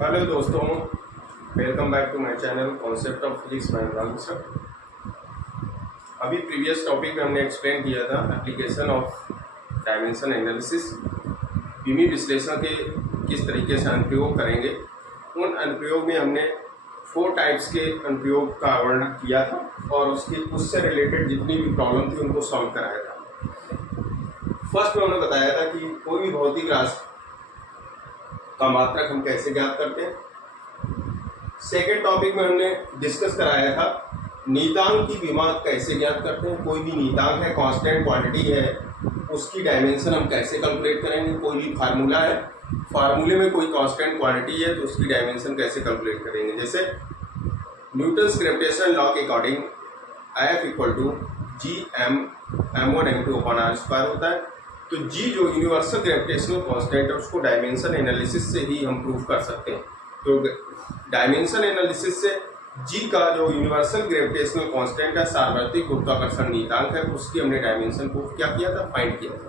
Hello दोस्तों, welcome back to my channel concept of physics by Anurag sir. अभी previous topic में हमने explain किया था एप्लीकेशन ऑफ डायमेंशन एनालिसिस। भूमि विश्लेषण के किस तरीके से अनुप्रयोग करेंगे। उन अनुप्रयोग में हमने 4 टाइप्स के अनुप्रयोग का वर्णन किया था और उससे रिलेटेड जितनी भी प्रॉब्लम थी उनको सॉल्व कराया था। फर्स्ट में हमने बताया था कि कोई भी भौतिक राशि का मात्रक हम कैसे ज्ञात करते हैं। सेकेंड टॉपिक में हमने डिस्कस कराया था नियतांक की विमा कैसे ज्ञात करते हैं। कोई भी नियतांक है, कांस्टेंट क्वांटिटी है, उसकी डायमेंशन हम कैसे कैलकुलेट करेंगे। कोई भी फार्मूला है, फार्मूले में कोई कांस्टेंट क्वांटिटी है तो उसकी डायमेंशन कैसे कैलकुलेट करेंगे। जैसे न्यूटन्स ग्रेविटेशन लॉ के according F equal to G M m1 m2 upon r square होता है। तो G जो यूनिवर्सल ग्रेविटेशनल कांस्टेंट है उसको डायमेंशन एनालिसिस से ही हम प्रूव कर सकते हैं। तो डायमेंशन एनालिसिस से G का जो यूनिवर्सल ग्रेविटेशनल कांस्टेंट है, सार्वत्रिक गुरुत्वाकर्षण नियतांक है, उसकी हमने डायमेंशन प्रूव क्या किया था, फाइंड किया था।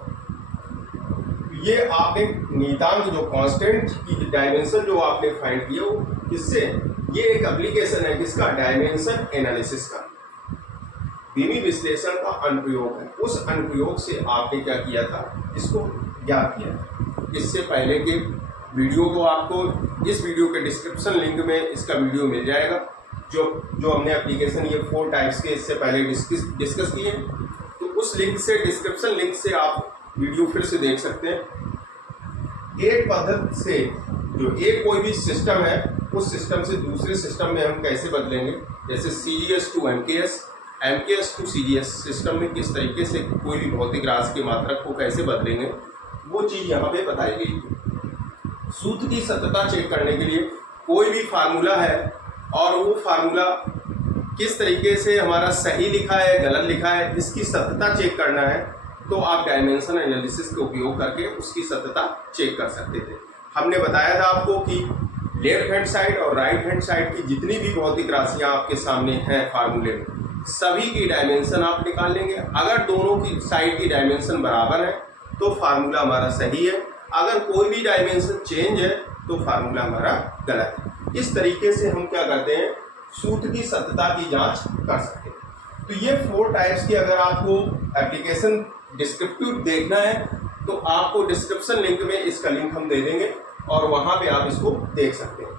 ये आपने नियतांक जो कांस्टेंट की डायमेंशन जो आपने फाइंड किया वो किससे, ये एक एप्लीकेशन है किसका, डायमेंशन एनालिसिस का, भूमि विश्लेषण का अनुप्रयोग है। उस अनुप्रयोग से आपने क्या किया था, इसको ज्ञात किया था। इससे पहले के वीडियो को आपको इस वीडियो के डिस्क्रिप्शन लिंक में इसका वीडियो मिल जाएगा। जो हमने एप्लीकेशन ये 4 टाइप्स के इससे पहले डिस्कस किए, तो उस लिंक से, डिस्क्रिप्शन लिंक से आप वीडियो फिर से देख सकते हैं। एक पद्धति से जो एक कोई भी सिस्टम है उस सिस्टम से दूसरे सिस्टम में हम कैसे बदलेंगे, जैसे CGS to MKS to CGS system में किस तरीके से कोई भी भौतिक राशि के मात्रक को कैसे बदलेंगे, वो चीज़ यहाँ पे बताई गई है। सूत्र की सत्यता चेक करने के लिए कोई भी फार्मूला है और वो फार्मूला किस तरीके से हमारा सही लिखा है, गलत लिखा है, इसकी सत्यता चेक करना है तो आप डायमेंशन एनालिसिस का उपयोग करके उसकी सत्यता चेक कर सकते थे। हमने बताया था आपको कि लेफ्ट हैंड साइड और राइट हैंड साइड की जितनी भी भौतिक राशियाँ आपके सामने हैं फार्मूले में, सभी की डायमेंशन आप निकाल लेंगे। अगर दोनों की साइड की डायमेंशन बराबर है तो फार्मूला हमारा सही है, अगर कोई भी डायमेंशन चेंज है तो फार्मूला हमारा गलत है। इस तरीके से हम क्या करते हैं, सूत्र की सत्यता की जांच कर सकते हैं। तो ये 4 टाइप्स की, अगर आपको एप्लीकेशन डिस्क्रिप्टिव देखना है तो आपको डिस्क्रिप्शन लिंक में इसका लिंक हम दे देंगे और वहां पे आप इसको देख सकते हैं।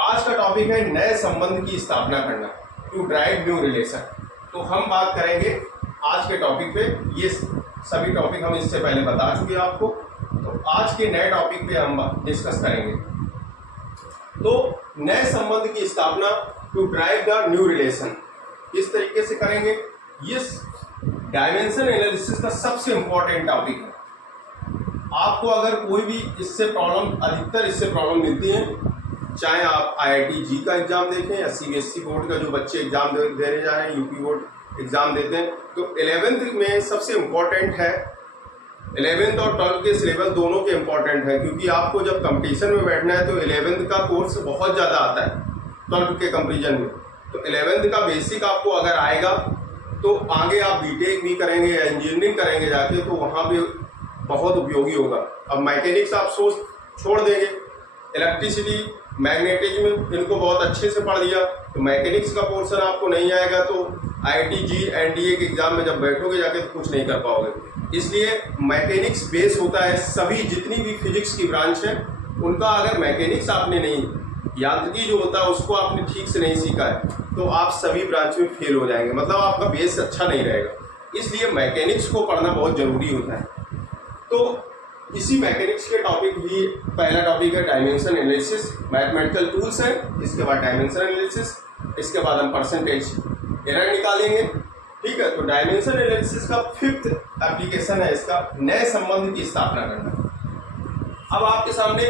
आज का टॉपिक है नए संबंध की स्थापना करना, टू ड्राइव न्यू रिलेशन। तो हम बात करेंगे आज के टॉपिक पे, ये सभी टॉपिक हम इससे पहले बता चुके हैं आपको। तो आज के नए टॉपिक पे हम डिस्कस करेंगे। तो नए संबंध की स्थापना, to derive the new relation, किस तरीके से करेंगे, ये डायमेंशन एनालिसिस का सबसे इंपॉर्टेंट टॉपिक है। आपको अगर कोई भी इससे प्रॉब्लम, अधिकतर इससे प्रॉब्लम मिलती है, चाहे आप IIT जी का एग्जाम देखें या CBSE बोर्ड का जो बच्चे एग्जाम देने जा रहे हैं, UP बोर्ड एग्जाम देते हैं, तो 11th में सबसे इम्पोर्टेंट है। 11th और 12th के सिलेबस दोनों के इम्पोर्टेंट है, क्योंकि आपको जब कंपटीशन में बैठना है तो 11th का कोर्स बहुत ज़्यादा आता है 12th के कंपेरिजन में। तो 11th का बेसिक आपको अगर आएगा तो आगे आप BTech भी करेंगे या इंजीनियरिंग करेंगे जाके, तो वहाँ पे बहुत उपयोगी होगा। अब मैकेनिक्स आप छोड़ देंगे, इलेक्ट्रिसिटी, मैग्नेटिज्म इनको बहुत अच्छे से पढ़ लिया, तो मैकेनिक्स का पोर्शन आपको नहीं आएगा तो IIT जी NDA के एग्जाम में जब बैठोगे जाके तो कुछ नहीं कर पाओगे। इसलिए मैकेनिक्स बेस होता है, सभी जितनी भी फिजिक्स की ब्रांच है उनका अगर मैकेनिक्स आपने नहीं, यांत्रिकी जो होता है उसको आपने ठीक से नहीं सीखा है तो आप सभी ब्रांच में फेल हो जाएंगे, मतलब आपका बेस अच्छा नहीं रहेगा। इसलिए मैकेनिक्स को पढ़ना बहुत ज़रूरी होता है। तो इसी मैकेनिक्स के टॉपिक ही पहला टॉपिक है डायमेंशन एनालिसिस, मैथमेटिकल टूल्स है, इसके बाद डायमेंशन एनालिसिस, इसके बाद हम परसेंटेज एरर निकालेंगे। ठीक है, तो डायमेंशन एनालिसिस का 5th एप्लीकेशन है इसका, नए संबंध की स्थापना करना। अब आपके सामने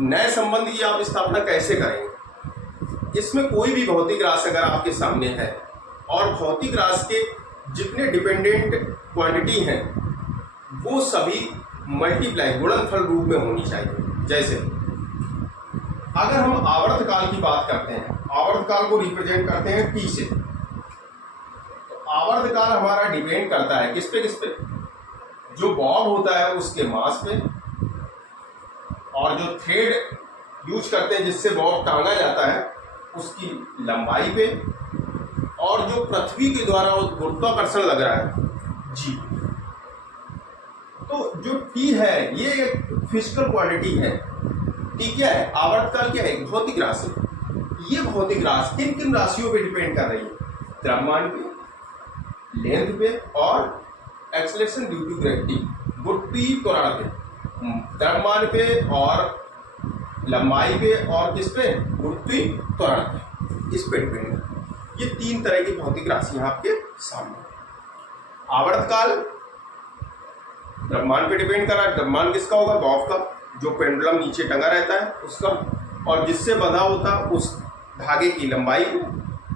नए संबंध की आप स्थापना कैसे करेंगे। इसमें कोई भी भौतिक राशि अगर आपके सामने है और भौतिक राशि के जितने डिपेंडेंट क्वांटिटी हैं वो सभी मल्टीप्लाई, गुणनफल रूप में होनी चाहिए। जैसे अगर हम आवर्तकाल की बात करते हैं, आवर्तकाल को रिप्रेजेंट करते हैं T से, तो आवर्तकाल हमारा डिपेंड करता है किस पे, जो बॉब होता है उसके मास पे, और जो थ्रेड यूज करते हैं जिससे बॉब टांगा जाता है उसकी लंबाई पे, और जो पृथ्वी के द्वारा गुरुत्वाकर्षण लग रहा है जी। तो जो टी है ये एक फिजिकल क्वांटिटी है। टी क्या है? आवर्तकाल क्या है? भौतिक राशि। ये भौतिक राशि किन किन राशियों पे डिपेंड कर रही है? द्रव्यमान पे, लेंथ पे और एक्सेलरेशन ड्यू टू ग्रेविटी, गुरुत्वीय त्वरण पे। द्रव्यमान पे और लंबाई पे और किस पे? गुरुत्वीय त्वरण पे, इस पे डिपेंड है। ये तीन तरह की भौतिक राशियां आपके सामने। आवर्तकाल द्रव्यमान पे डिपेंड कर रहा है। द्रव्यमान किसका होगा? बॉब का, जो पेंडुलम नीचे टंगा रहता है उसका, और जिससे बंधा होता है उस धागे की लंबाई,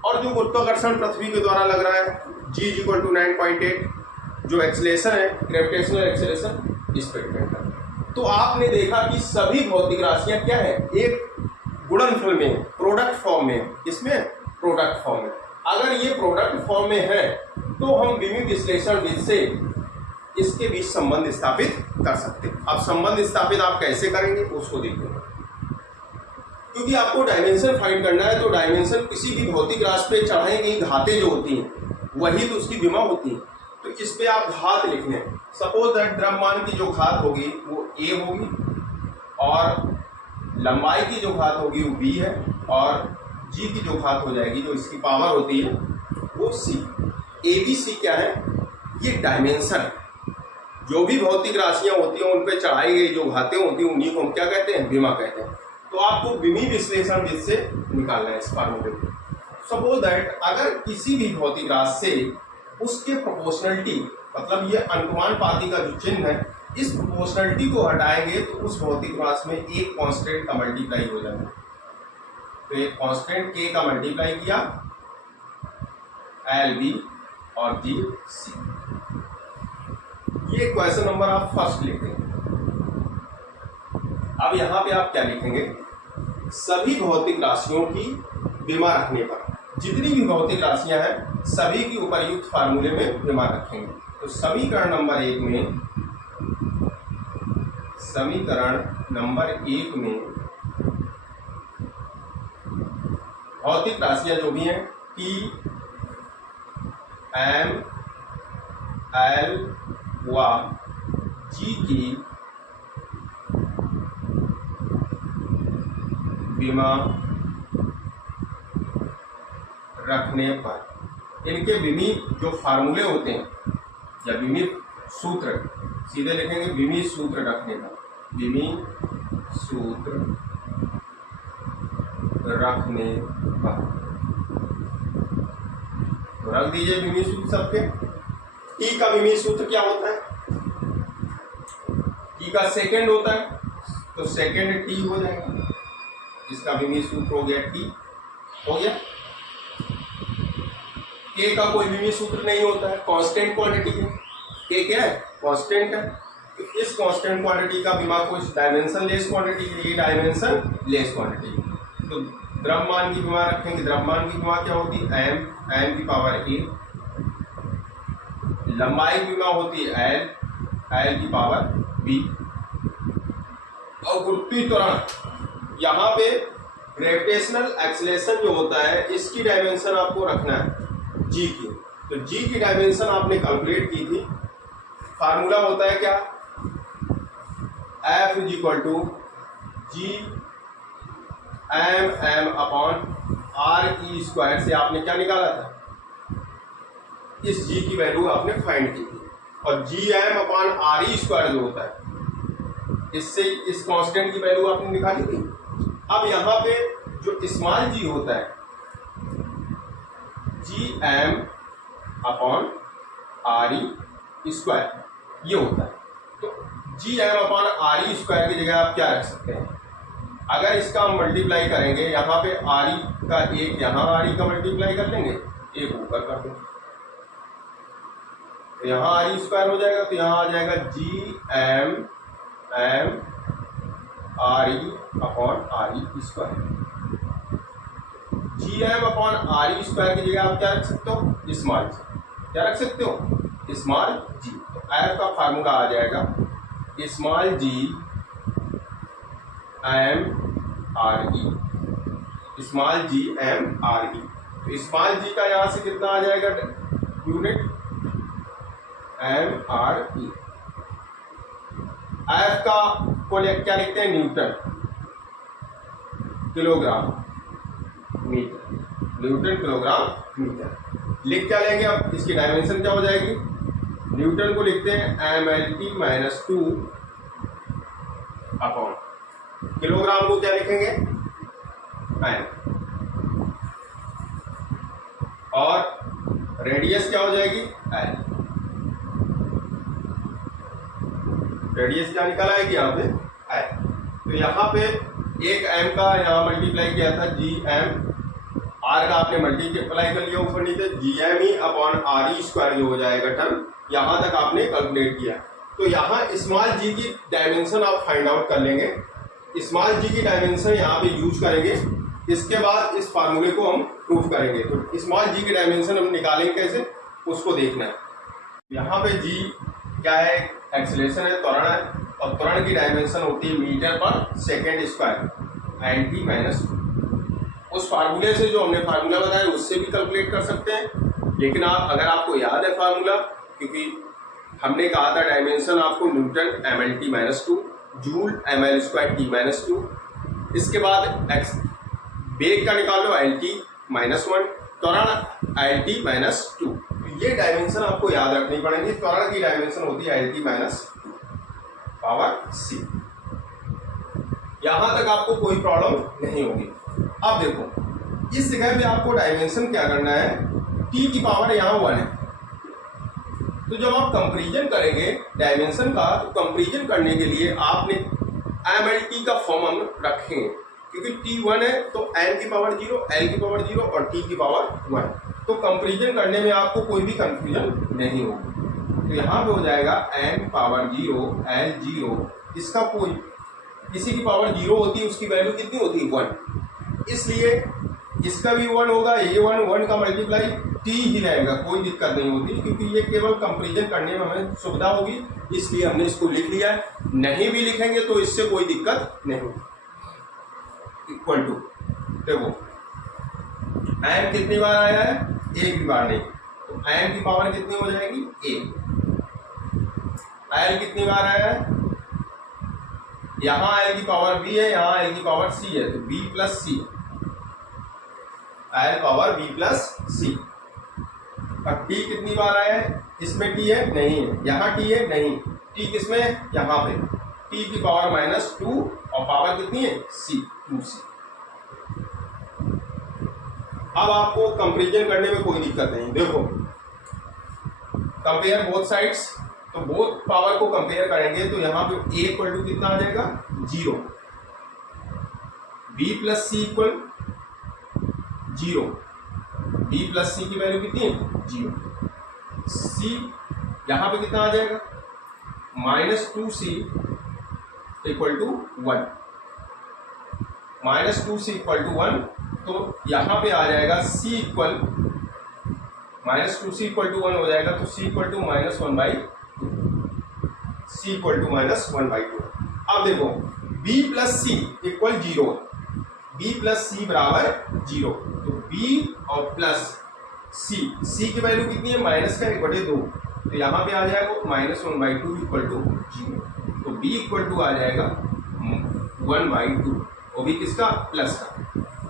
और जो गुरुत्वाकर्षण पृथ्वी के द्वारा लग रहा है G = 9.8, जो एक्सेलरेशन है ग्रेविटेशनल एक्सेलरेशन, इस पर डिपेंड करता है। तो आपने देखा कि सभी भौतिक राशियां क्या है? एक गुणनफल में, प्रोडक्ट फॉर्म में। इसमें प्रोडक्ट फॉर्म में, अगर ये प्रोडक्ट फॉर्म में है तो हम विमीय विश्लेषण विधि से इसके बीच संबंध स्थापित कर सकते हैं। अब संबंध स्थापित आप कैसे करेंगे उसको देखिए, क्योंकि आपको डायमेंशन फाइंड करना है। तो डायमेंशन किसी भी भौतिक राशि पे चढ़ाई गई घातें जो होती हैं वही तो उसकी विमा होती है। तो इस पे आप घात लिख लें। सपोज दैट द्रव्यमान की जो घात होगी वो a होगी, और लंबाई की जो घात होगी वो b है, और g की जो घात हो जाएगी, जो इसकी पावर होती है, वो c। a b c क्या है? ये डायमेंशन। जो भी भौतिक राशियां होती हैं उन पे चढ़ाई गई जो घातें होती हैं उन्हीं को हम क्या कहते हैं? विमा कहते हैं। तो आपको विमीय विश्लेषण विधि से निकालना है इस फार्मूले को। सपोज दैट अगर किसी भी भौतिक राशि से उसके प्रोपोर्शनलिटी, मतलब ये अनुपाती का जो चिन्ह है, इस प्रोपोर्शनलिटी को हटाएंगे तो उस भौतिक राशि में एक कांस्टेंट का मल्टीप्लाई हो जाएगा। तो एक कांस्टेंट k का मल्टीप्लाई किया L B और G C। ये क्वेश्चन नंबर आप फर्स्ट लिखेंगे। अब यहां पे आप क्या लिखेंगे? सभी भौतिक राशियों की विमा रखने पर, जितनी भी भौतिक राशियां हैं सभी की उपर्युक्त फार्मूले में विमा रखेंगे। तो समीकरण नंबर 1 में, समीकरण नंबर 1 में भौतिक राशियां जो भी हैं T, M, L व G की विमा रखने पर, इनके विमीय जो फार्मूले होते हैं या विमीय सूत्र, सीधे लिखेंगे विमीय सूत्र रखने पर, विमीय सूत्र रखने पर। तो रख दीजिए विमीय सूत्र सबके। टी का विमीय सूत्र क्या होता है? टी का सेकंड होता है, तो सेकंड टी हो जाएगा। इसका विमीय सूत्र हो गया टी, हो गया। के का कोई विमीय सूत्र नहीं होता है, कांस्टेंट क्वांटिटी है। के क्या है? कांस्टेंट है। तो इस कांस्टेंट क्वांटिटी का विमा कुछ डायमेंशन लेस क्वांटिटी है, ये डायमेंशन लेस क्वांटिटी। तो द्रव्यमान की विमा रखेंगे। द्रव्यमान की विमा क्या होती है? m की पावर a। लंबाई की विमा होती है l की पावर b। और गुरुत्वीय त्वरण, यहाँ पे ग्रेविटेशनल एक्सेलरेशन जो होता है इसकी डायमेंशन आपको रखना है g की। तो g की डायमेंशन आपने कैलकुलेट की थी। फार्मूला होता है क्या? F = G m/r² से आपने क्या निकाला था? इस g की वैल्यू आपने फाइंड की थी। और Gm/re² जो होता है, इससे इस कांस्टेंट की वैल्यू आपने निकाली थी। अब यहाँ पे जो स्मॉल g होता है, Gm/re² ये होता है। तो Gm/re² की जगह आप क्या रख सकते हैं? अगर इसका हम मल्टीप्लाई करेंगे, यहाँ पे re का एक, यहाँ re का मल्टीप्लाई कर लेंगे, एक ऊपर कर देंगे, तो यहाँ re² हो जाएगा। तो यहाँ आ जाएगा Gm/re/re²। Gm/re² की जगह आप क्या रख सकते हो? Small G. क्या रख सकते हो? Small G. तो F का फार्मूला आ जाएगा small g m R E, small G M R E. तो स्मॉल जी का यहाँ से कितना आ जाएगा यूनिट, एम आर ई। एफ का को क्या लिखते हैं, newton, kilogram metre, newton kilogram metre. लिख क्या लेंगे अब, इसकी डायमेंशन क्या हो जाएगी, न्यूटन को लिखते हैं M L T minus 2 upon, kilogram को क्या लिखेंगे एम, और रेडियस क्या हो जाएगी एल। रेडियस क्या निकल आएगी यहाँ पे एल। तो यहाँ पे एक एम का यहाँ मल्टीप्लाई किया था जी एम, आर का आपने मल्टीप्लाई कर लिया ऊपर नीचे, G M E upon R E square जो हो जाएगा टर्म, यहाँ तक आपने कैलकुलेट किया। तो यहाँ स्मॉल जी की डायमेंशन आप फाइंड आउट कर लेंगे, स्मॉल जी की डायमेंशन यहाँ पे यूज करेंगे। इसके बाद इस फार्मूले को हम प्रूफ करेंगे। तो स्मॉल जी की डायमेंशन हम निकालेंगे कैसे, उसको देखना है। यहाँ पे जी क्या है, एक्सेलरेशन है, त्वरण है, और त्वरण की डायमेंशन होती है मीटर पर second square, N T minus. उस फार्मूले से जो हमने फार्मूला बताया उससे भी कैलकुलेट कर सकते हैं, लेकिन आप अगर आपको याद है फार्मूला, क्योंकि हमने कहा था डायमेंशन आपको newton M L T minus 2, joule M L square T minus 2, इसके बाद एक्स बेग का निकालो एल टी माइनस 1, त्वरण एल टी माइनस 2। ये डायमेंशन आपको याद रखनी पड़ेगी। त्वरण की डायमेंशन होती है एल टी माइनस 2 पावर सी। यहां तक आपको कोई प्रॉब्लम नहीं होगी। अब देखो इस जगह पे आपको डायमेंशन क्या करना है, टी की पावर यहाँ 1 है। तो जब आप कंपैरिजन करेंगे डायमेंशन का, तो कंपैरिजन करने के लिए आपने एम एल टी का फॉर्म हम रखेंगे, क्योंकि टी 1 है तो एम की पावर 0, एल की पावर 0 और टी की पावर 1। तो कंपैरिजन करने में आपको कोई भी कंफ्यूजन नहीं होगी। तो यहाँ पे हो जाएगा एम पावर 0, एल 0, इसका कोई किसी की पावर 0 होती है उसकी वैल्यू कितनी होती है 1, इसलिए इसका भी 1 होगा, ये 1 का मल्टीप्लाई टी ही रहेगा, कोई दिक्कत नहीं होती, क्योंकि ये केवल कंपैरिजन करने में हमें सुविधा होगी, इसलिए हमने इसको लिख लिया है। नहीं भी लिखेंगे तो इससे कोई दिक्कत नहीं होगी। इक्वल टू, देखो एम कितनी बार आया है, एक भी बार नहीं, तो एम की पावर कितनी हो जाएगी 1। एल कितनी बार आया है, यहाँ एल की पावर बी है, यहाँ एल की पावर सी है, तो बी प्लस सी, एल पावर बी प्लस सी। अब टी कितनी बार आया है, इसमें टी है नहीं है, यहाँ टी है नहीं, टी किसमें है यहाँ पे, टी की पावर माइनस 2 और पावर कितनी है सी, 2c। अब आपको कंपैरिजन करने में कोई दिक्कत नहीं। देखो कंपेयर बोथ साइड्स, तो बोथ पावर को कंपेयर करेंगे तो यहाँ पे a इक्वल टू कितना आ जाएगा 0, b plus c equal 0, b plus सी की वैल्यू कितनी है 0, c यहाँ पे कितना आ जाएगा minus 2c equal to 1, minus 2c equal to 1। तो यहाँ पे आ जाएगा c equal minus 2c equal to 1 हो जाएगा, तो c equal to minus 1/2, c equal to minus 1/2। अब देखो b plus c equal 0, b plus c बराबर 0, तो b और प्लस c की वैल्यू कितनी है माइनस का 1/2, तो यहाँ पे आ जाएगा माइनस 1/2 इक्वल टू 0, तो b इक्वल टू आ जाएगा 1/2, वो भी किसका प्लस का,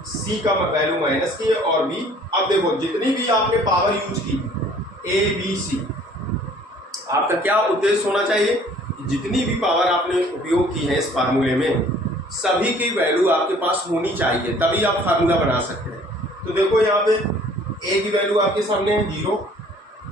c का वैल्यू माइनस की है और b। अब देखो जितनी भी आपने पावर यूज की a b c, आपका क्या उद्देश्य होना चाहिए, जितनी भी पावर आपने उपयोग की है इस फार्मूले में सभी की वैल्यू आपके पास होनी चाहिए, तभी आप फार्मूला बना सकते हैं। तो देखो यहाँ पे a की वैल्यू आपके सामने है 0,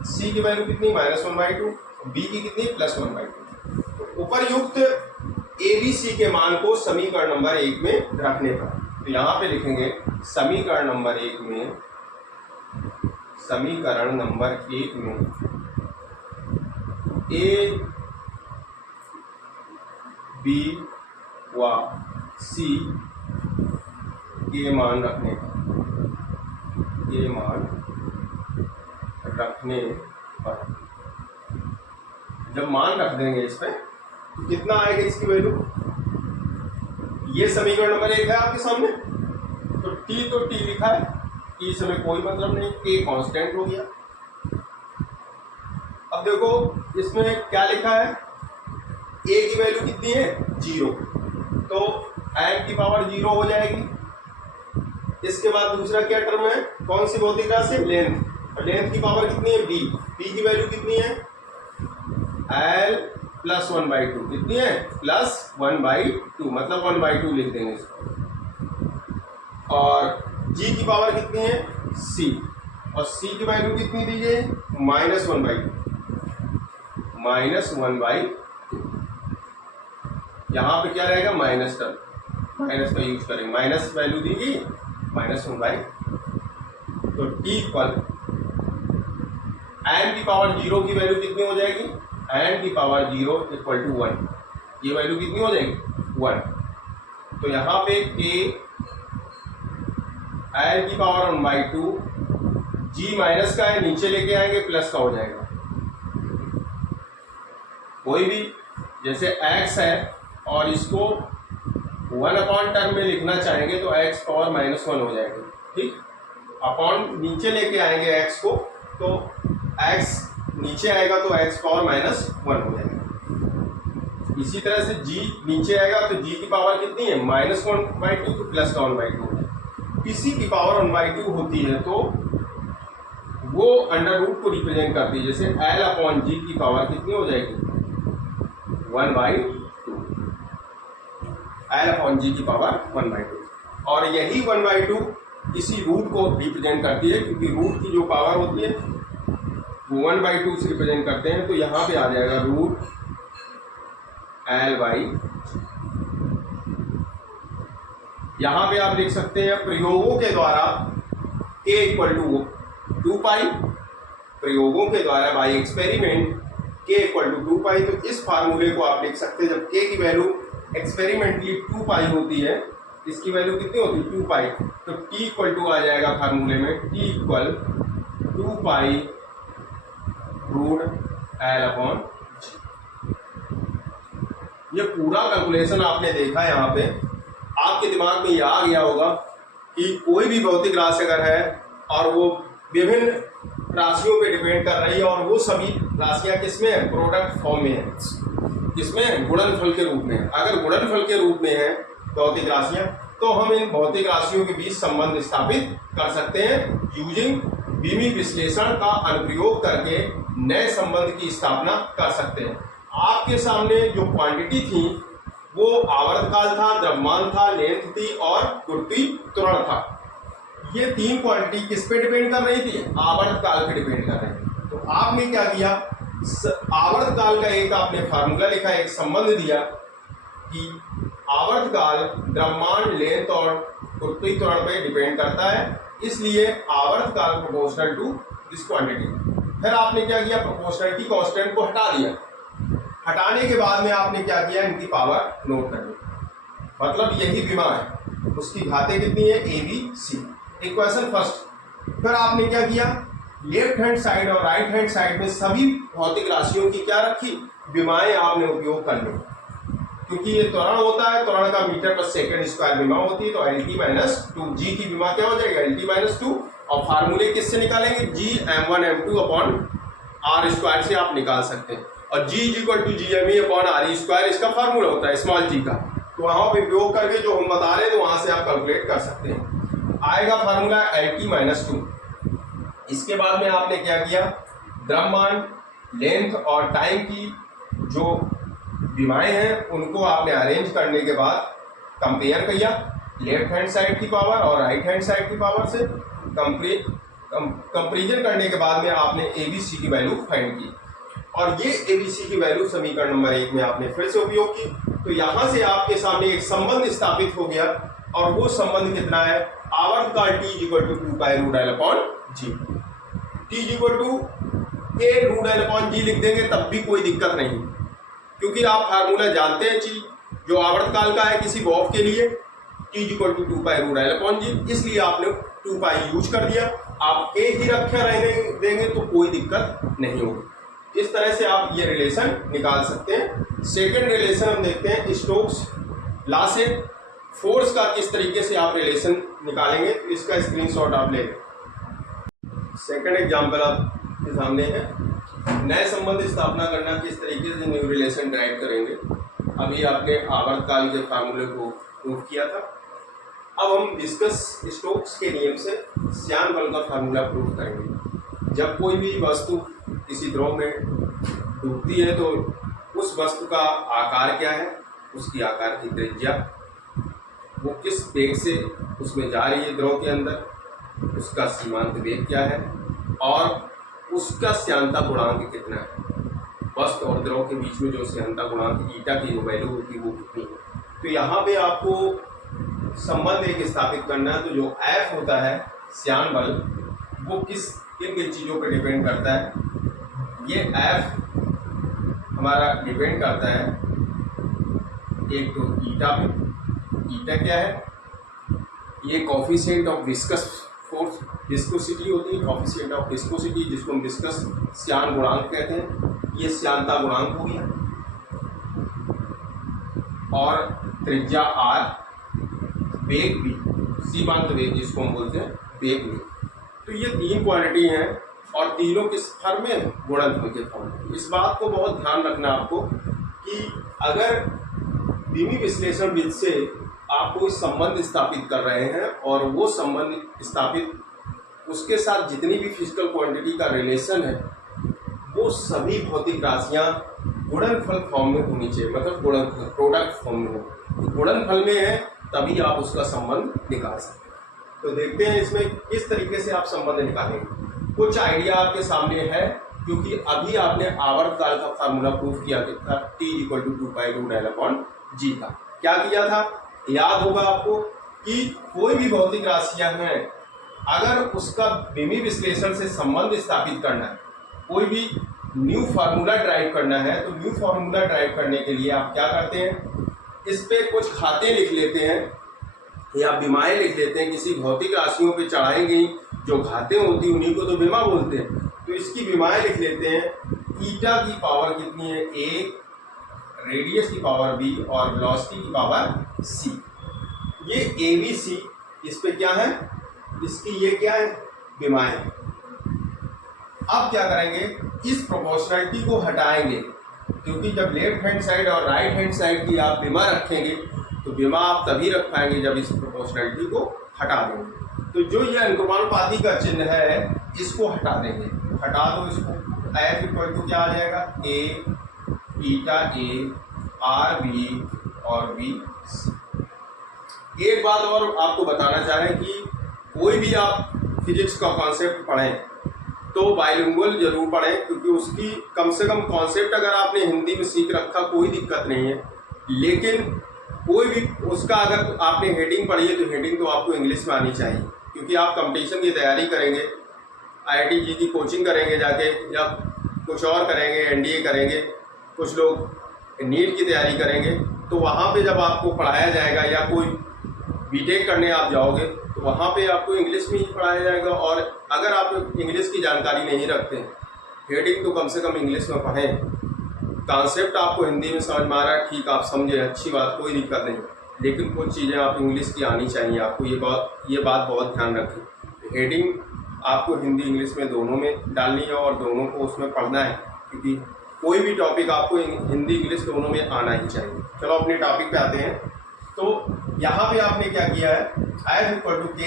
c की वैल्यू कितनी माइनस 1/2, b की कितनी प्लस 1/2। उपर्युक्त a b c के मान को समीकरण नंबर 1 में रखने पर, तो यहाँ पे लिखेंगे समीकरण नंबर 1 में, समीकरण नंबर 1 में a b व c के मान रखने पर, ये मान रखने पर जब मान रख देंगे इसमें तो कितना आएगा इसकी वैल्यू, ये समीकरण नंबर 1 है आपके सामने। तो टी लिखा है, टी से में कोई मतलब नहीं, के कांस्टेंट हो गया। अब देखो इसमें क्या लिखा है, ए की वैल्यू कितनी है 0, तो एन की पावर 0 हो जाएगी। इसके बाद दूसरा क्या टर्म है, कौन सी भौतिक राशि, लेंथ, लेंथ की पावर कितनी है बी, बी की वैल्यू कितनी है एल प्लस 1/2, कितनी है प्लस 1/2, मतलब 1/2 लिख देंगे इसको। और जी की पावर कितनी है सी, और सी की वैल्यू कितनी दीजिए -1/2, -1/2। यहाँ पे क्या रहेगा माइनस टर्म, माइनस का यूज करेंगे, माइनस वैल्यू दीजिए -1/2। तो टी इक्वल एन की पावर 0 की वैल्यू कितनी हो जाएगी, एन की पावर 0 इक्वल टू 1, ये वैल्यू कितनी हो जाएगी 1। तो यहाँ पे के एन की पावर 1/2, जी माइनस का है नीचे लेके आएंगे प्लस का हो जाएगा। कोई भी जैसे x है और इसको 1 टर्म में लिखना चाहेंगे तो x पावर -1 हो जाएगा, ठीक। अपॉन नीचे लेके आएंगे x को, तो x नीचे आएगा तो x पावर -1 हो जाएगा। इसी तरह से g नीचे आएगा तो g की पावर कितनी है -1/2, तो प्लस का 1/2 हो जाएगा। किसी की पावर 1/2 होती है तो वो अंडर रूट को रिप्रेजेंट करती है, जैसे l अपॉन जी की पावर कितनी हो जाएगी 1/2, एल अपॉन जी की पावर 1/2। और यही 1/2 इसी रूट को रिप्रेजेंट करती है, क्योंकि रूट की जो पावर होती है वो 1/2 से रिप्रेजेंट करते हैं। तो यहाँ पे आ जाएगा रूट L/, यहाँ पे आप लिख सकते हैं प्रयोगों के द्वारा k इक्वल टू 2π, प्रयोगों के द्वारा by experiment k equal to 2π। तो इस फार्मूले को आप लिख सकते हैं, जब k की वैल्यू एक्सपेरिमेंटली 2π होती है, इसकी वैल्यू कितनी होती है 2π, तो t इक्वल टू आ जाएगा फार्मूले में t equal 2π root L upon g. ये पूरा कैलकुलेशन आपने देखा यहाँ पे, आपके दिमाग में ये आ गया होगा कि कोई भी भौतिक राशि अगर है और वो विभिन्न राशियों पे डिपेंड कर रही है और वो सभी राशियां किसमें है, प्रोडक्ट फॉर्म में है, किसमें गुणनफल के रूप में है। अगर गुणनफल के रूप में है भौतिक राशियां, तो हम इन भौतिक राशियों के बीच संबंध स्थापित कर सकते हैं यूजिंग बीमी विश्लेषण का अनुप्रयोग करके नए संबंध की स्थापना कर सकते हैं। आपके सामने जो क्वांटिटी थी वो आवर्तकाल था, द्रव्यमान था, लेंथ थी और गुरुत्वीय त्वरण था। ये तीन क्वांटिटी किस पे डिपेंड कर रही थी, आवर्तकाल पे डिपेंड कर रही थी। तो आपने क्या किया, आवर्तकाल का एक आपने फार्मूला लिखा, एक संबंध दिया कि आवर्तकाल द्रव्यमान, लेंथ और गुरुत्वीय त्वरण पे डिपेंड करता है, इसलिए आवर्तकाल प्रोपोर्शनल टू दिस क्वांटिटी। फिर आपने क्या किया, प्रोपोर्शनलिटी कांस्टेंट को हटा दिया। हटाने के बाद में आपने क्या किया, इनकी पावर नोट कर ली, मतलब यही विमा है, उसकी घातें कितनी है ABC, इक्वेशन फर्स्ट। फिर आपने क्या किया, लेफ्ट हैंड साइड और राइट हैंड साइड में सभी भौतिक राशियों की क्या रखी, विमाएं आपने उपयोग कर ली, क्योंकि ये त्वरण होता है, त्वरण का मीटर पर सेकंड स्क्वायर विमा होती है, तो LT-2 जी की विमा क्या हो जाएगा LT-2, और फार्मूले किससे निकालेंगे, Gm1m2 अपॉन r स्क्वायर से आप निकाल सकते हैं, और G equal to GME upon RE square इसका फार्मूला होता है स्मॉल g का। तो वहां पर उपयोग करके जो हम बता रहे हैं तो वहां से आप कैलकुलेट कर सकते हैं। आएगा फार्मूला LT-2। इसके बाद में आपने क्या किया, द्रव्यमान, लेंथ और टाइम की जो विमाएं हैं उनको आपने अरेंज करने के बाद कंपेयर किया लेफ्ट हैंड साइड की पावर और राइट हैंड साइड की पावर से। कंपेरिजन करने के बाद में आपने ABC की वैल्यू फाइंड की, और ये ABC की वैल्यू समीकरण नंबर 1 में आपने फिर से उपयोग की। तो यहाँ से आपके सामने एक संबंध स्थापित हो गया, और वो संबंध कितना है, आवर्तकाल T equal to 2π root L upon g. T equal to K root L upon g लिख देंगे तब भी कोई दिक्कत नहीं, क्योंकि आप फार्मूला जानते हैं जी, जो आवर्तकाल का है किसी बॉब के लिए T equal to 2π root L upon g, इसलिए आपने 2π यूज कर दिया। आप K ही रखे रहने देंगे तो कोई दिक्कत नहीं होगी। इस तरह से आप ये रिलेशन निकाल सकते हैं। सेकेंड रिलेशन हम देखते हैं स्टोक्स लॉ से। फोर्स का किस तरीके से आप रिलेशन निकालेंगे, तो इसका स्क्रीनशॉट आप ले लें। सेकंड एग्जांपल आपके सामने है, नए संबंध स्थापना करना, किस तरीके से न्यू रिलेशन ड्राइव करेंगे। अभी आपने आवर्तकाल के फार्मूले को प्रूव किया था। अब हम विस्कस स्टोक्स के नियम से श्यान बल का फार्मूला प्रूव करेंगे। जब कोई भी वस्तु किसी द्रव में डूबती है तो उस वस्तु का आकार क्या है, उसकी आकार की त्रिज्या, वो किस वेग से उसमें जा रही है द्रव के अंदर, उसका सीमांत वेग क्या है, और उसका श्यानता गुणांक कितना है। वस्तु और द्रव के बीच में जो श्यानता गुणांक ईटा की जो वैल्यू होती है वो कितनी है। तो यहाँ पे आपको संबंध एक स्थापित करना है। तो जो F होता है श्यान बल, वो किस किन किन चीज़ों पर डिपेंड करता है। ये F हमारा डिपेंड करता है एक तो ईटा पे। ईटा क्या है, ये coefficient of viscous force, viscosity होती है, कोफिशिएंट ऑफ विस्कोसिटी, जिसको हम विस्कस श्यान गुणांक कहते हैं। ये श्यानता गुणांक हो गया, और त्रिज्या R, वेग भी, सीमांत वेग जिसको हम बोलते हैं वेग भी। तो ये तीन क्वांटिटी हैं और तीनों किस फॉर्म में, गुणनफल के फॉर्म में। इस बात को बहुत ध्यान रखना आपको कि अगर द्विमीय विश्लेषण विधि से आप कोई संबंध स्थापित कर रहे हैं और वो संबंध स्थापित उसके साथ जितनी भी फिजिकल क्वांटिटी का रिलेशन है वो सभी भौतिक राशियां गुणनफल फॉर्म में होनी चाहिए, मतलब गुणनफल प्रोडक्ट फॉर्म में हो। गुणनफल में है तभी आप उसका संबंध निकाल सकते हैं। तो देखते हैं इसमें किस तरीके से आप संबंध निकालेंगे। कुछ आइडिया आपके सामने है, क्योंकि अभी आपने आवर्तकाल का फार्मूला प्रूव किया था, T = 2π/G का। क्या किया था, याद होगा आपको कि कोई भी भौतिक राशियां हैं, अगर उसका द्विमीय विश्लेषण से संबंध स्थापित करना है, कोई भी न्यू फार्मूला ड्राइव करना है, तो न्यू फार्मूला ड्राइव करने के लिए आप क्या करते हैं, इस पे कुछ खाते लिख लेते हैं या विमाएं लिख लेते हैं। किसी भौतिक राशियों पे चढ़ाई गई जो घातें होती हैं उन्हीं को तो विमा बोलते हैं। तो इसकी विमाएं लिख लेते हैं। ईटा की पावर कितनी है, 1, रेडियस की पावर b और वेलोसिटी की पावर c। ये ABC, इस पे क्या है, इसकी ये क्या है, विमाएं। अब क्या करेंगे, इस प्रोपोर्शनलिटी को हटाएंगे, क्योंकि जब लेफ्ट हैंड साइड और राइट हैंड साइड की आप विमा रखेंगे तो विमा आप तभी रख पाएंगे जब इस प्रोपोर्शनलिटी को हटा देंगे। तो जो ये अनुक्रमानुपाती का चिन्ह है इसको हटा देंगे, हटा दो इसको। F = क्या आ जाएगा, A, eta A, R B और B C। एक बात और आपको बताना चाह रहे हैं कि कोई भी आप फिजिक्स का कॉन्सेप्ट पढ़ें तो बाइलिंगुअल जरूर पढ़ें, क्योंकि उसकी कम से कम कॉन्सेप्ट अगर आपने हिंदी में सीख रखा कोई दिक्कत नहीं है, लेकिन कोई भी उसका अगर आपने हेडिंग पढ़ी है तो हेडिंग तो आपको इंग्लिश में आनी चाहिए, क्योंकि आप कंपटीशन की तैयारी करेंगे, IIT की कोचिंग करेंगे जाके, या कुछ और करेंगे, NDA करेंगे, कुछ लोग नीट की तैयारी करेंगे, तो वहाँ पे जब आपको पढ़ाया जाएगा, या कोई बीटेक करने आप जाओगे तो वहाँ पे आपको इंग्लिश में ही पढ़ाया जाएगा। और अगर आप इंग्लिश की जानकारी नहीं रखते, हेडिंग तो कम से कम इंग्लिश में पढ़ें। कॉन्सेप्ट आपको हिंदी में समझ में आ रहा है, ठीक, आप समझे, अच्छी बात, कोई दिक्कत नहीं, लेकिन कुछ चीज़ें आप इंग्लिश की आनी चाहिए आपको। ये बात बहुत ध्यान रखें। हेडिंग आपको हिंदी इंग्लिश में दोनों में डालनी है और दोनों को उसमें पढ़ना है, क्योंकि कोई भी टॉपिक आपको हिंदी इंग्लिश दोनों में आना ही चाहिए। चलो अपने टॉपिक पे आते हैं। तो यहाँ पे आपने क्या किया है, F = K,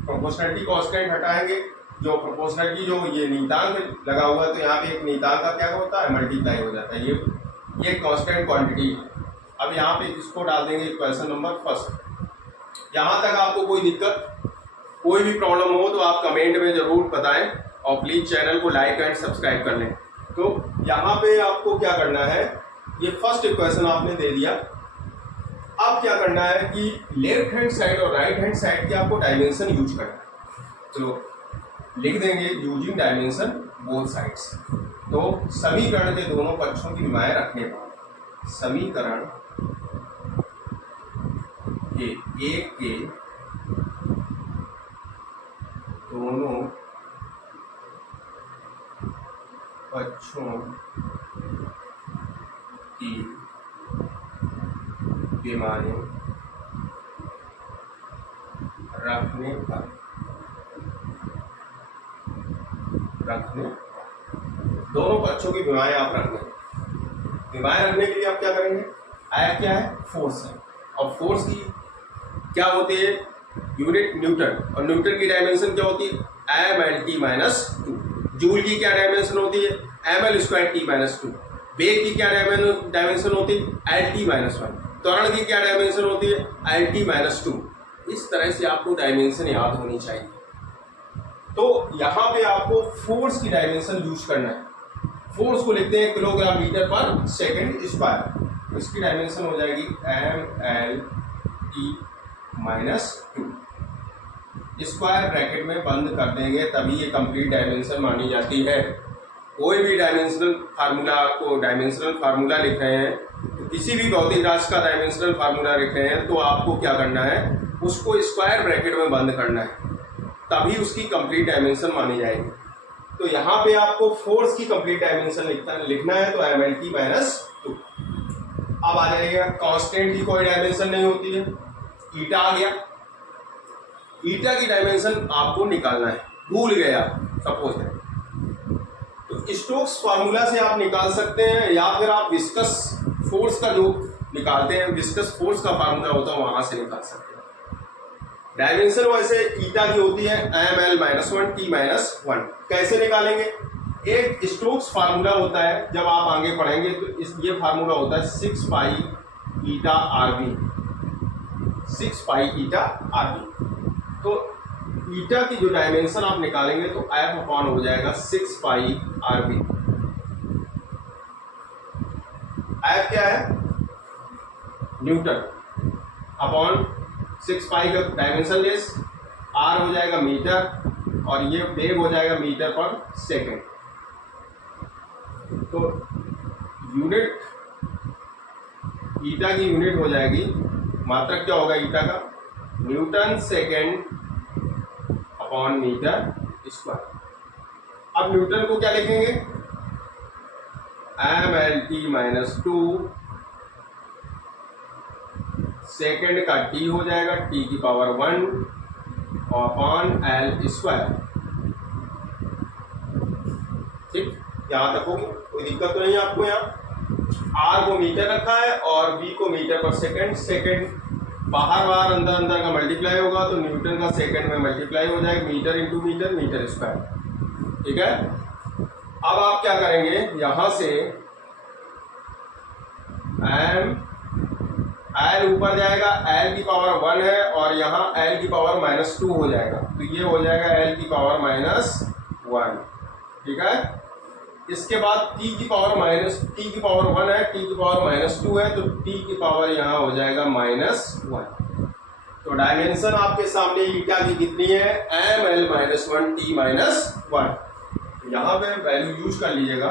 प्रोपोर्शनलिटी कांस्टेंट हटाएंगे। जो प्रोपोर्शनलिटी जो ये नियतांक लगा हुआ है, तो यहाँ पे एक नियतांक का क्या होता है, मल्टीप्लाई हो जाता है। ये कांस्टेंट क्वांटिटी है। अब यहाँ पे इसको डाल देंगे क्वेश्चन नंबर 1। यहाँ तक आपको कोई दिक्कत, कोई भी प्रॉब्लम हो तो आप कमेंट में ज़रूर बताएं, और प्लीज़ चैनल को लाइक एंड सब्सक्राइब कर लें। तो यहाँ पे आपको क्या करना है, ये फर्स्ट इक्वेशन आपने दे दिया। अब क्या करना है कि लेफ्ट हैंड साइड और राइट हैंड साइड की आपको डायमेंशन यूज करना है। तो लिख देंगे यूजिंग डायमेंशन बोथ साइड्स। तो समीकरण के दोनों पक्षों की विमाएं रखने पर समीकरण के एक के दोनों पक्षों की विमाएं रखने दोनों पक्षों की विमाएं आप रख लें। विमाएं रखने के लिए आप क्या करेंगे, F क्या है, फोर्स है, और फोर्स की क्या होती है, यूनिट न्यूटन, और न्यूटन की डायमेंशन क्या होती है, mL/t-2। जूल की क्या डायमेंशन होती है, mL²t-2। वेग की क्या डायमेंशन होती है, L/t-1। त्वरण की क्या डायमेंशन होती है, L/t-2। इस तरह से आपको डायमेंशन याद होनी चाहिए। तो यहाँ पे आपको फोर्स की डायमेंशन यूज करना है। फोर्स को लिखते हैं किलोग्राम मीटर पर सेकंड स्क्वायर। इसकी डायमेंशन हो जाएगी mL/t-2। स्क्वायर ब्रैकेट में बंद कर देंगे तभी ये कंप्लीट डायमेंशन मानी जाती है। कोई भी डायमेंशनल फार्मूला, आपको डायमेंशनल फार्मूला लिख रहे हैं, तो किसी भी भौतिक राशि का डायमेंशनल फार्मूला लिख रहे हैं, तो आपको क्या करना है, उसको स्क्वायर ब्रैकेट में बंद करना है, तभी उसकी कंप्लीट डायमेंशन मानी जाएगी। तो यहाँ पे आपको फोर्स की कंप्लीट डायमेंशन लिखना है, तो mL/t-2। अब आ जाएगा कांस्टेंट की कोई डायमेंशन नहीं होती है, ईटा आ गया। ईटा की डायमेंशन आपको निकालना है, भूल गया सपोज है, तो स्टोक्स फार्मूला से आप निकाल सकते हैं, या फिर आप विस्कस फोर्स का जो निकालते हैं, विस्कस फोर्स का फार्मूला होता है, वहां से निकाल सकते हैं। डायमेंशन वैसे ईटा की होती है mL-1t-1। कैसे निकालेंगे, एक स्टोक्स फार्मूला होता है, जब आप आगे पढ़ेंगे तो ये फार्मूला होता है 6π-η/RB। 6π-η/RB। तो ईटा की जो डायमेंशन आप निकालेंगे तो F अपॉन हो जाएगा 6π/RB। F क्या है, न्यूटन, अपॉन 6π का डायमेंशन लेस, R हो जाएगा मीटर, और ये वेग हो जाएगा मीटर पर सेकेंड। तो यूनिट, ईटा की यूनिट हो जाएगी, मात्रक क्या होगा ईटा का, newton second upon metre square. अब न्यूटन को क्या लिखेंगे, mL/t-2, सेकेंड का t हो जाएगा t⁻⁴ अपॉन L²। ठीक, यहां तक होगी, कोई दिक्कत तो नहीं है आपको। यहाँ R को मीटर रखा है और V को मीटर पर सेकेंड। सेकेंड बाहर बाहर अंदर अंदर का मल्टीप्लाई होगा, तो न्यूटन का सेकेंड में मल्टीप्लाई हो जाएगा, metre into metre, metre square. ठीक है, अब आप क्या करेंगे, यहां से L ऊपर जाएगा, L⁻⁴ है, और यहाँ L⁻⁻2 हो जाएगा, तो ये हो जाएगा L⁻⁻1। ठीक है, इसके बाद T⁻⁻1 है, T⁻⁻2 है, तो T की पावर यहाँ हो जाएगा -1। तो डायमेंशन आपके सामने ईटा की कितनी है, mL-1t-1। यहाँ पे वैल्यू यूज कर लीजिएगा,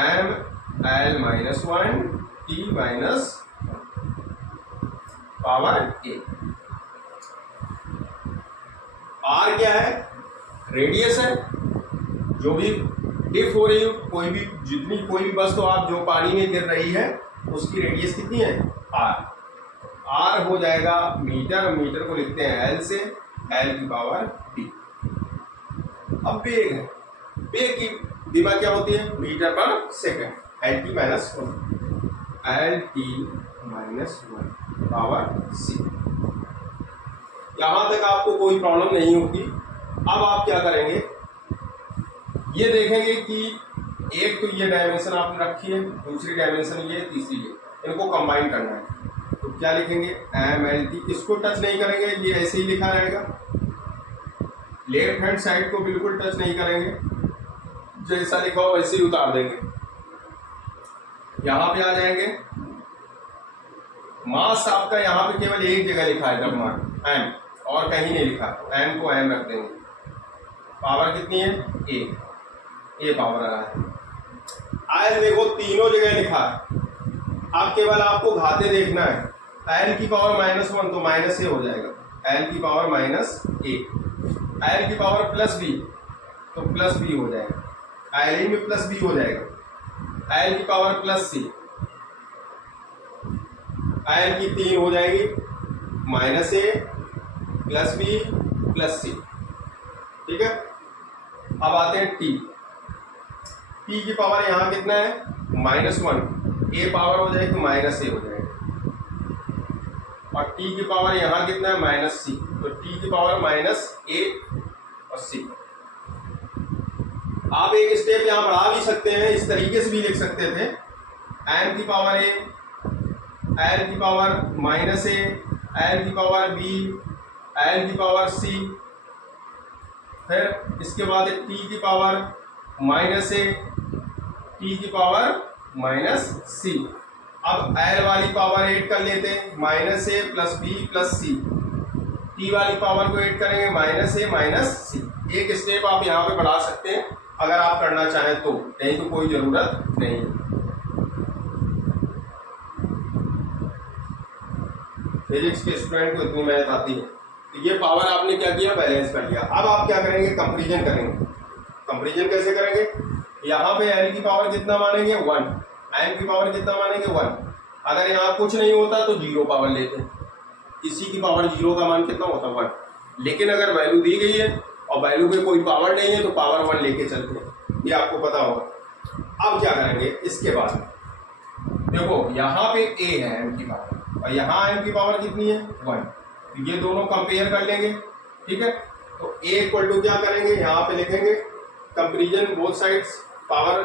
mL-1t-1 पावर a। R क्या है, रेडियस है, जो भी डिप हो रही हो, कोई भी वस्तु आप जो पानी में गिर रही है उसकी रेडियस कितनी है, R। R हो जाएगा मीटर, मीटर को लिखते हैं L से, L⁻t। अब वेग है, वेग की विमा क्या होती है, मीटर पर सेकेंड, L⁻⁻1 पावर c। यहां तक आपको कोई प्रॉब्लम नहीं होगी। अब आप क्या करेंगे, ये देखेंगे कि एक तो ये डायमेंशन आपने रखी है, दूसरी डायमेंशन ये, तीसरी ये, इनको कंबाइन करना है। तो क्या लिखेंगे, mL/t, इसको टच नहीं करेंगे, ये ऐसे ही लिखा रहेगा। लेफ्ट हैंड साइड को बिल्कुल टच नहीं करेंगे, जैसा लिखा हो वैसे ही उतार देंगे। यहां पे आ जाएंगे, मास आपका यहाँ पे केवल एक जगह लिखा है द्रव्यमान m, और कहीं नहीं लिखा, m को m रख देंगे। पावर कितनी है, a पावर आ रहा है। आयल देखो तीनों जगह लिखा है, अब केवल आपको घाते देखना है। L की पावर -1 तो -a हो जाएगा, L की पावर -a, L की पावर +b तो +b हो जाएगा, L में +b हो जाएगा, L की पावर +c, L की 3 हो जाएगी -a, प्लस बी प्लस सी। ठीक है, अब आते हैं टी। टी की पावर यहाँ कितना है -1, ए पावर हो जाएगी माइनस ए हो जाएगा, और टी की पावर यहाँ कितना है -c, तो टी की पावर -a और c। आप एक स्टेप यहाँ बढ़ा भी सकते हैं, इस तरीके से भी लिख सकते थे, n की पावर a, l की पावर -a, l की पावर b, l की पावर c, फिर इसके बाद t की पावर -a, t की पावर -c। अब l वाली पावर ऐड कर लेते हैं, -a plus b plus c, t वाली पावर को ऐड करेंगे -a -c। एक स्टेप आप यहाँ पे बढ़ा सकते हैं अगर आप करना चाहें तो, नहीं तो कोई जरूरत नहीं है। फिजिक्स के स्टूडेंट को इतनी मेहनत आती है। तो ये पावर आपने क्या किया, बैलेंस कर लिया। अब आप क्या करेंगे, कंपैरिजन करेंगे। कंपैरिजन कैसे करेंगे, यहाँ पे l की पावर कितना मानेंगे 1, m की पावर कितना मानेंगे 1। अगर यहाँ कुछ नहीं होता तो 0 पावर लेते हैं, इसी की पावर 0 का मान कितना होता है 1। लेकिन अगर वैल्यू दी गई है और वैल्यू पे कोई पावर नहीं है तो पावर 1 लेके चलते हैं, ये आपको पता होगा। अब क्या करेंगे, इसके बाद देखो यहाँ पे a है m की पावर और यहाँ m की पावर कितनी है 1, तो ये दोनों कंपेयर कर लेंगे। ठीक है, तो a इक्वल टू क्या करेंगे, यहाँ पे लिखेंगे कंपेरिजन बोथ साइड्स पावर।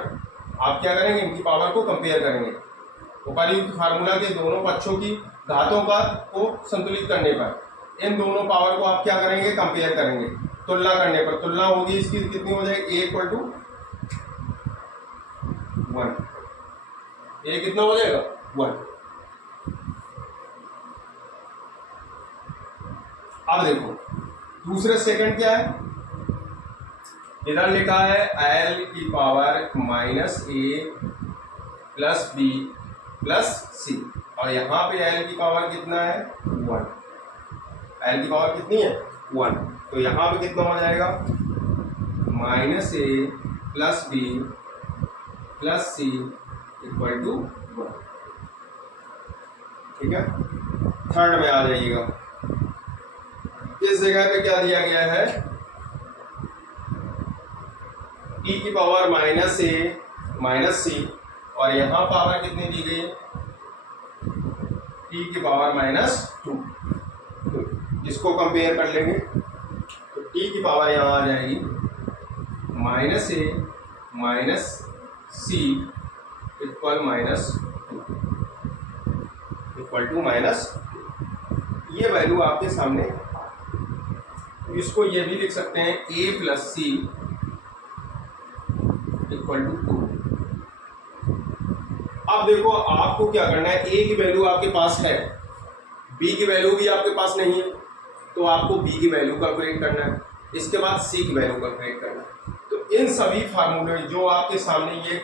आप क्या करेंगे, इनकी पावर को कंपेयर करेंगे। उपर्युक्त फार्मूला के दोनों पक्षों की घातों का को संतुलित करने पर इन दोनों पावर को आप क्या करेंगे, कंपेयर करेंगे। तुलना करने पर तुलना होगी इसकी कितनी हो जाएगी, a इक्वल टू 1, a कितना हो जाएगा 1। अब देखो दूसरे सेकंड क्या है, इधर लिखा है l की power -a plus b plus c, और यहाँ पे l की पावर कितना है 1, l की पावर कितनी है 1, तो यहाँ पे कितना हो जाएगा -a plus b plus c equal to 1। ठीक है, थर्ड में आ जाइएगा। इस जगह पे क्या दिया गया है, t की पावर -a -c, और यहाँ पावर कितनी दी गई है t की पावर -2। तो इसको कंपेयर कर लेंगे, तो t की पावर यहाँ आ जाएगी -a -c इक्वल टू -2। ये वैल्यू आपके सामने, इसको ये भी लिख सकते हैं a plus c equal to 2। अब देखो आपको क्या करना है, a की वैल्यू आपके पास है, b की वैल्यू भी आपके पास नहीं है, तो आपको b की वैल्यू कैलकुलेट करना है, इसके बाद c की वैल्यू कैलकुलेट करना है। तो इन सभी फार्मूले जो आपके सामने ये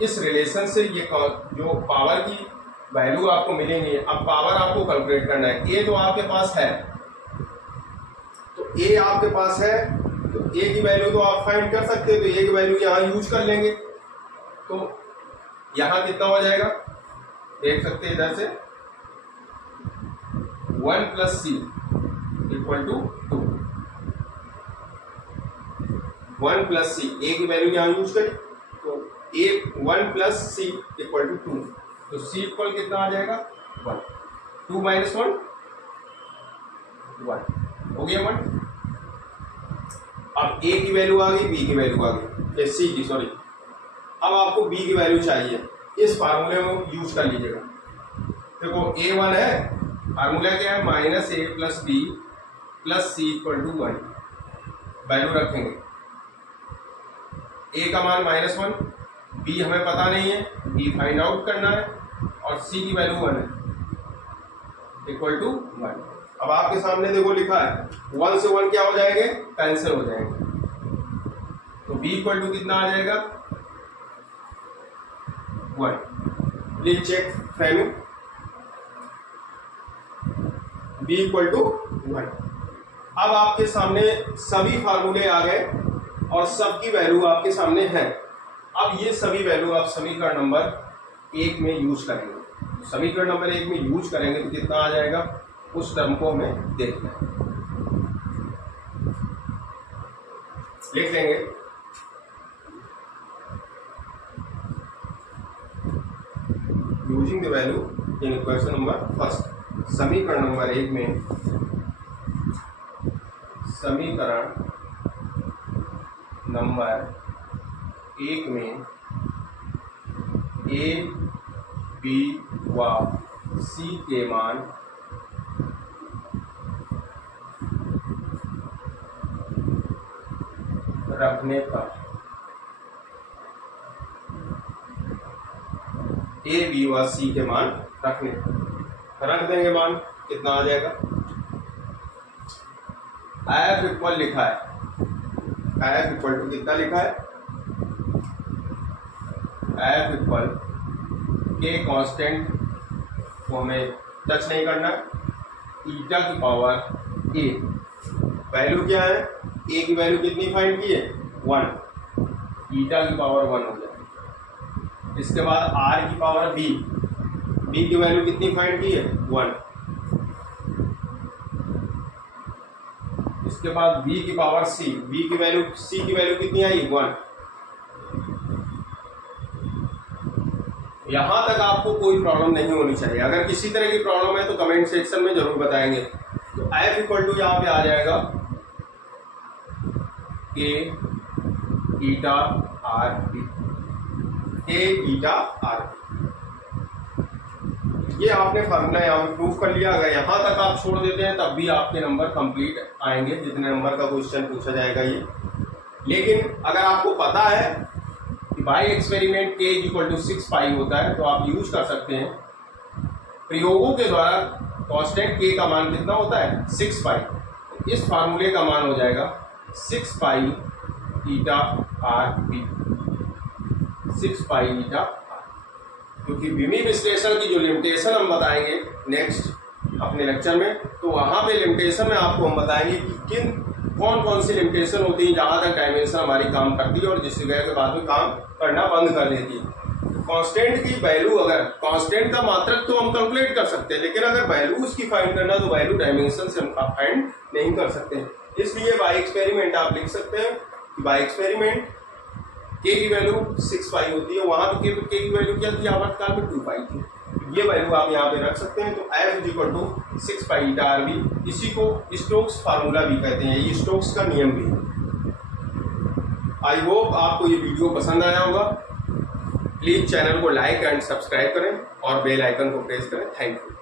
इस रिलेशन से ये जो पावर की वैल्यू आपको मिलेंगे, अब पावर आपको कैलकुलेट करना है। a तो आपके पास है, तो a आपके पास है, तो a की वैल्यू तो आप फाइंड कर सकते हैं, तो a की वैल्यू यहाँ यूज कर लेंगे। तो यहाँ कितना हो जाएगा, देख सकते हैं इधर से 1 plus c equal to 2। 1 plus c, a की वैल्यू यहाँ यूज करें तो a 1 plus c equal to 2, तो c इक्वल कितना आ जाएगा 1, 2 माइनस 1 हो गया 1। अब a की वैल्यू आ गई, b की वैल्यू आ गई, c की सॉरी। अब आपको b की वैल्यू चाहिए, इस फार्मूले में यूज कर लीजिएगा। देखो a1 है, फार्मूला क्या है -a plus b plus c equal to 1। Value रखेंगे, a का मान -1, b हमें पता नहीं है, b फाइंड आउट करना है, और c की वैल्यू 1 है इक्वल टू 1। अब आपके सामने देखो लिखा है 1 से 1 क्या हो जाएंगे, कैंसिल हो जाएंगे, तो b इक्वल टू कितना आ जाएगा 1। Please check framing, b equal to 1। अब आपके सामने सभी फार्मूले आ गए और सबकी वैल्यू आपके सामने है। अब ये सभी वैल्यू आप समीकरण नंबर 1 में यूज करेंगे। समीकरण नंबर 1 में यूज करेंगे तो कितना आ जाएगा, उस टर्म को हमें देखना है। लिख लेंगे using the value in equation number first. समीकरण नंबर 1 में, समीकरण नंबर 1 में ए, बी व सी के मान रखने पर ए, बी व सी के मान रखने पर रख देंगे। मान कितना आ जाएगा? एफ इक्वल लिखा है, एफ इक्वल टू कितना लिखा है? एफ इक्वल के कांस्टेंट को हमें टच नहीं करना, ईटा की पावर ए। वैल्यू क्या है? ए की वैल्यू कितनी फाइंड की है? 1, ईटा की पावर 1 हो जाए। इसके बाद आर की पावर बी, बी की वैल्यू कितनी फाइंड की है? 1। इसके बाद बी की पावर सी, बी की वैल्यू, सी की वैल्यू कितनी आई? 1। यहां तक आपको कोई प्रॉब्लम नहीं होनी चाहिए। अगर किसी तरह की प्रॉब्लम है तो कमेंट सेक्शन में जरूर बताएंगे। तो एफ इक्वल टू यहाँ पे आ जाएगा के ईटा आर बी, के ईटा आर बी। ये आपने फार्मूला यहाँ पे प्रूफ कर लिया। अगर यहाँ तक आप छोड़ देते हैं तब भी आपके नंबर कंप्लीट आएंगे, जितने नंबर का क्वेश्चन पूछा जाएगा ये। लेकिन अगर आपको पता है कि बाई एक्सपेरिमेंट के इक्वल टू 6 पाई होता है तो आप यूज कर सकते हैं। प्रयोगों के द्वारा कांस्टेंट के का मान कितना होता है? 6 पाई। इस फार्मूले का मान हो जाएगा 6 pi eta r v, 6 pi eta r. क्योंकि विमी विश्लेषण की जो लिमिटेशन हम बताएंगे नेक्स्ट अपने लेक्चर में, तो वहाँ पे लिमिटेशन में आपको हम बताएंगे कि कौन कौन सी लिमिटेशन होती है जहाँ तक डायमेंशन हमारी काम करती है और जिस जगह के बाद में काम करना बंद कर देती है। कांस्टेंट की वैल्यू, अगर कांस्टेंट का मात्रक तो हम कैलकुलेट कर सकते हैं, लेकिन अगर वैल्यू उसकी फाइंड करना तो वैल्यू डायमेंशन से हम फाइंड नहीं कर सकते। इसलिए बाय एक्सपेरिमेंट आप लिख सकते हैं कि बाय एक्सपेरिमेंट के की वैल्यू 6 पाई होती है। वहां पे के की वैल्यू क्या थी? आवर्तकाल में 2 पाई थी। ये वैल्यू आप यहाँ पे रख सकते हैं। तो F is equal to 6 pi eta r b. इसी को स्टोक्स फार्मूला भी कहते हैं, ये स्टोक्स का नियम भी है। आई होप आपको ये वीडियो पसंद आया होगा। प्लीज चैनल को लाइक एंड सब्सक्राइब करें और बेल आइकन को प्रेस करें। Thank you.